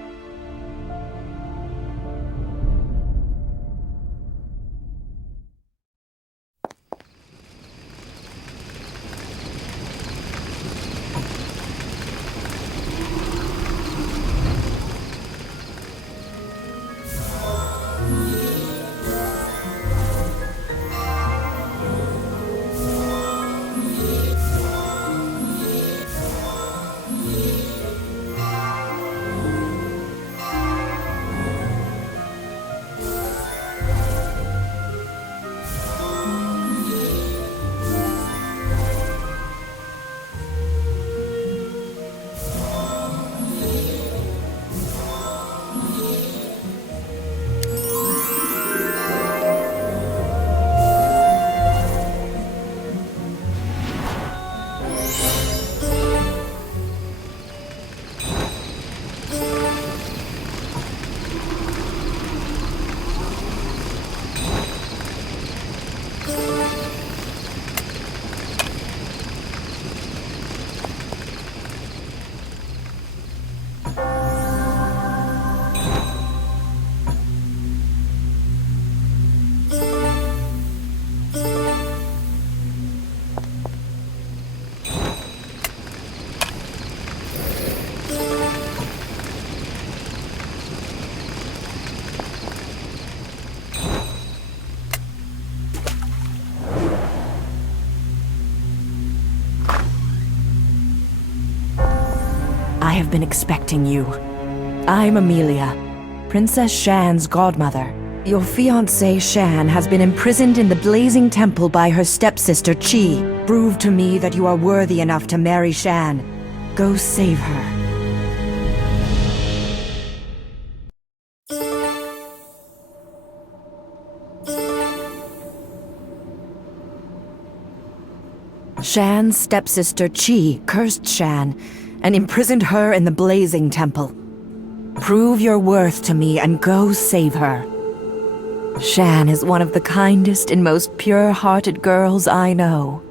I have been expecting you. I'm Amelia, Princess Shan's godmother. Your fiancée Shan has been imprisoned in the blazing temple by her stepsister Chi. Prove to me that you are worthy enough to marry Shan. Go save her. Shan's stepsister Chi cursed Shan and imprisoned her in the blazing temple. Prove your worth to me and go save her. Shan is one of the kindest and most pure-hearted girls I know.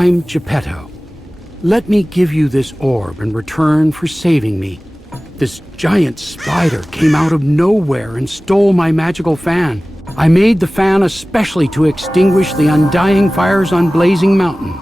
I'm Geppetto. Let me give you this orb in return for saving me. This giant spider came out of nowhere and stole my magical fan. I made the fan especially to extinguish the undying fires on Blazing Mountain.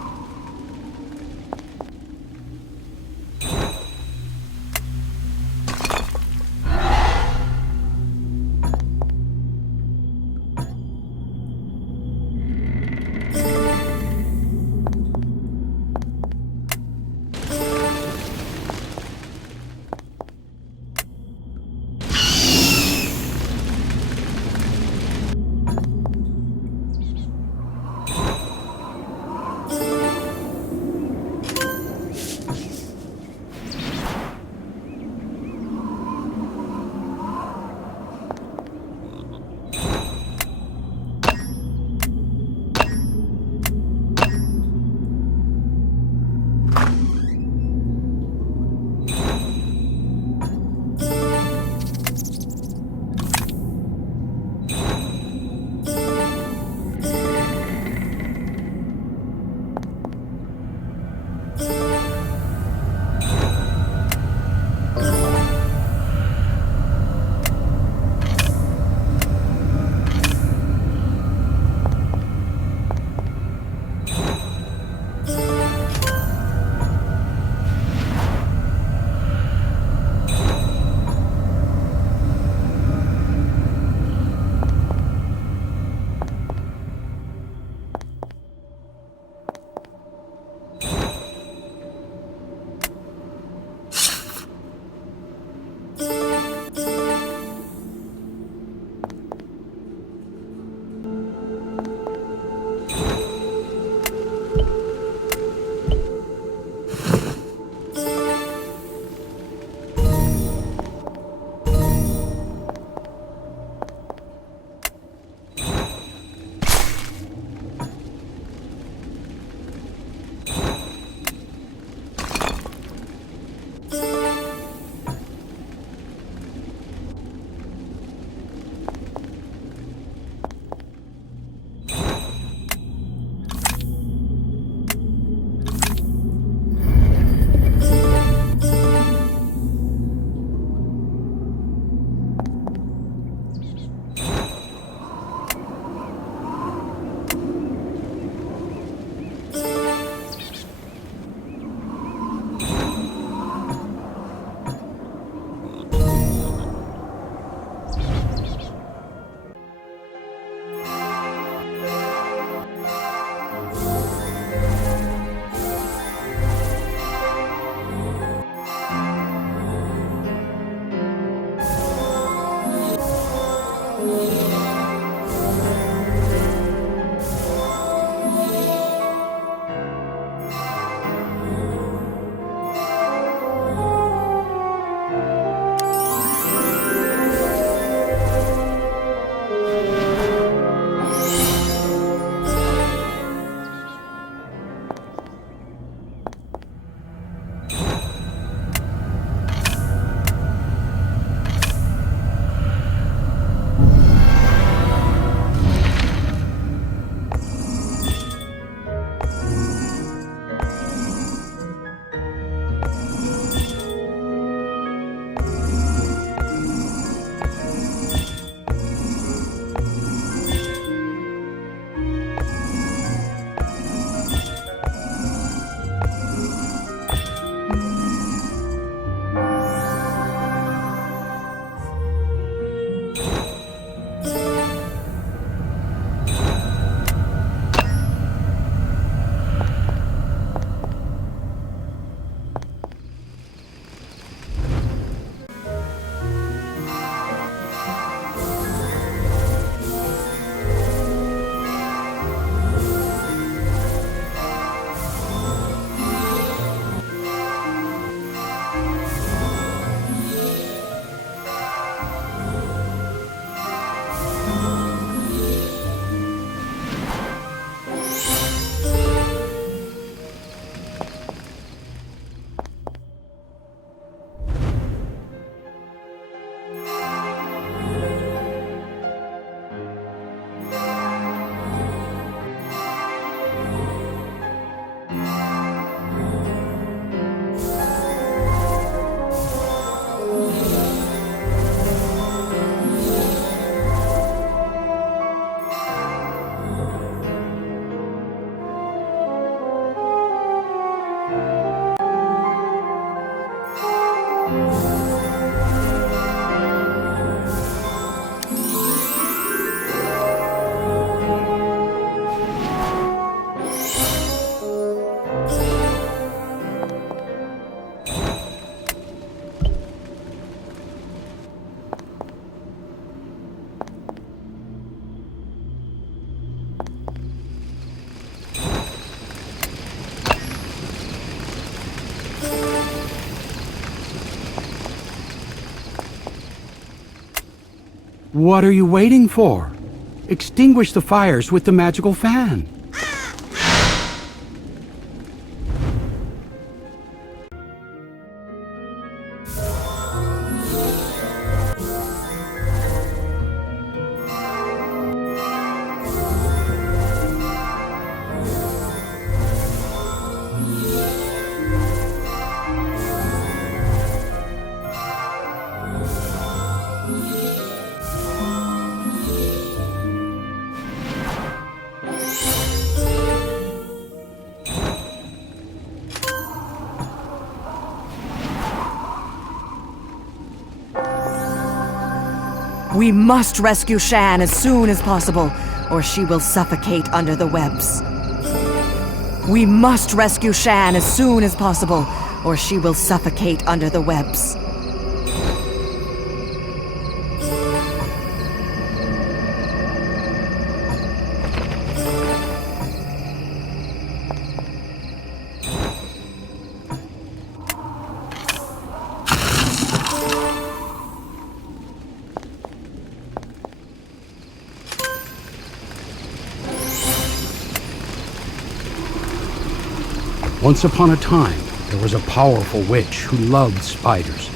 What are you waiting for? Extinguish the fires with the magical fan. We must rescue Shan as soon as possible, or she will suffocate under the webs. We must rescue Shan as soon as possible, or she will suffocate under the webs. Once upon a time, there was a powerful witch who loved spiders.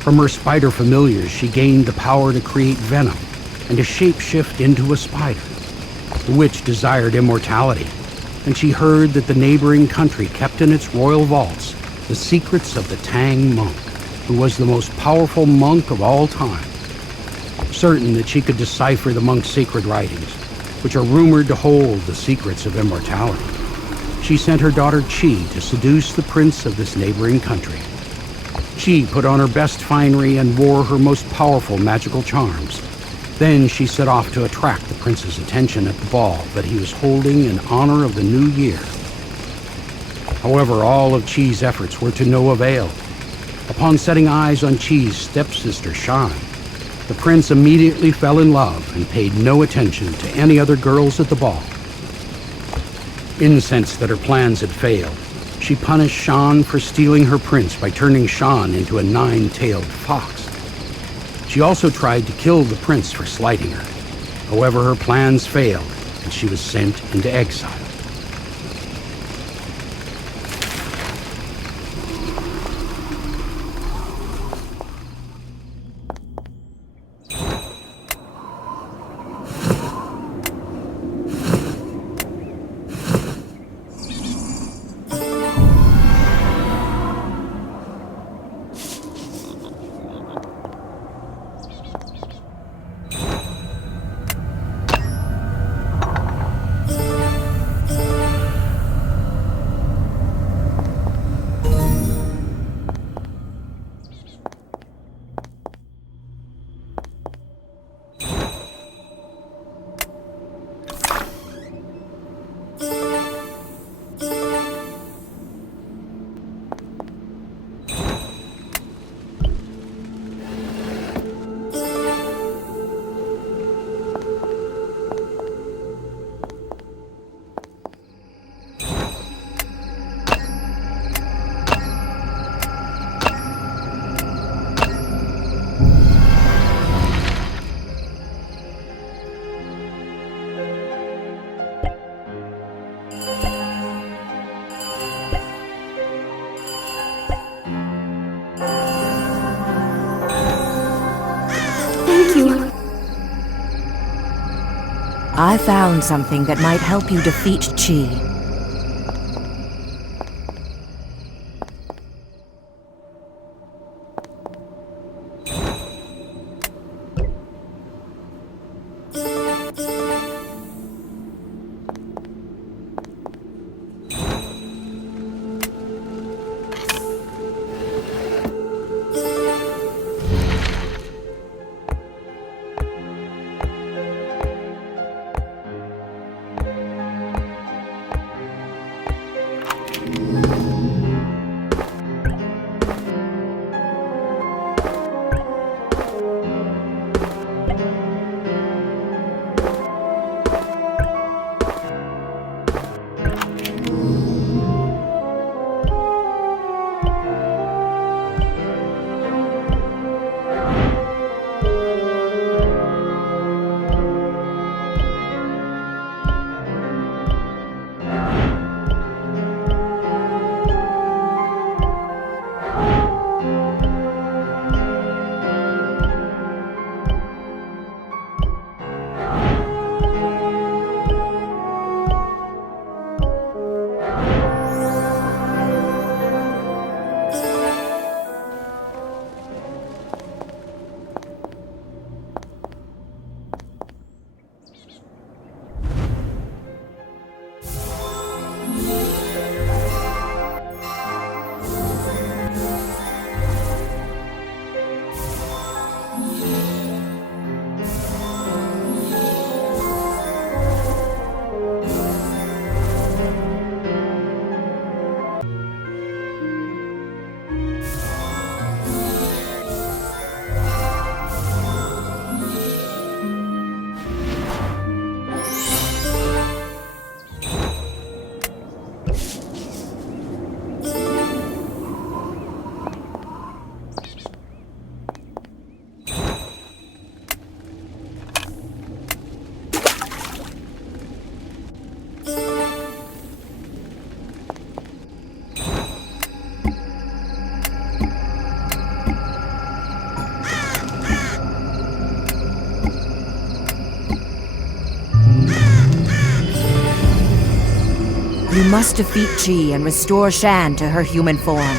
From her spider familiars, she gained the power to create venom and to shapeshift into a spider. The witch desired immortality, and she heard that the neighboring country kept in its royal vaults the secrets of the Tang monk, who was the most powerful monk of all time. Certain that she could decipher the monk's sacred writings, which are rumored to hold the secrets of immortality, she sent her daughter Chi to seduce the prince of this neighboring country. Chi put on her best finery and wore her most powerful magical charms. Then she set off to attract the prince's attention at the ball that he was holding in honor of the new year. However, all of Chi's efforts were to no avail. Upon setting eyes on Chi's stepsister Shan, the prince immediately fell in love and paid no attention to any other girls at the ball. Incensed that her plans had failed, she punished Shan for stealing her prince by turning Shan into a 9-tailed fox. She also tried to kill the prince for slighting her. However, her plans failed, and she was sent into exile. I found something that might help you defeat Chi. must defeat Chi and restore Shan to her human form.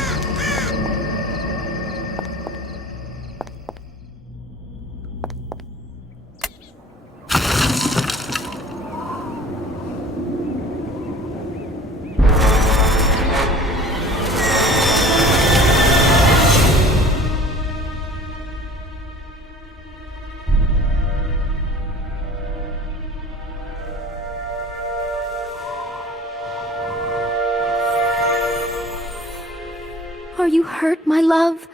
Are you hurt, my love?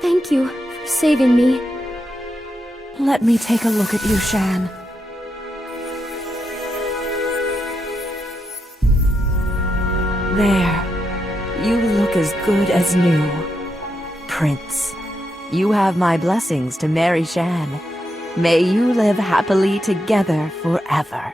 Thank you for saving me. Let me take a look at you, Shan. There. You look as good as new. Prince, you have my blessings to marry Shan. May you live happily together forever.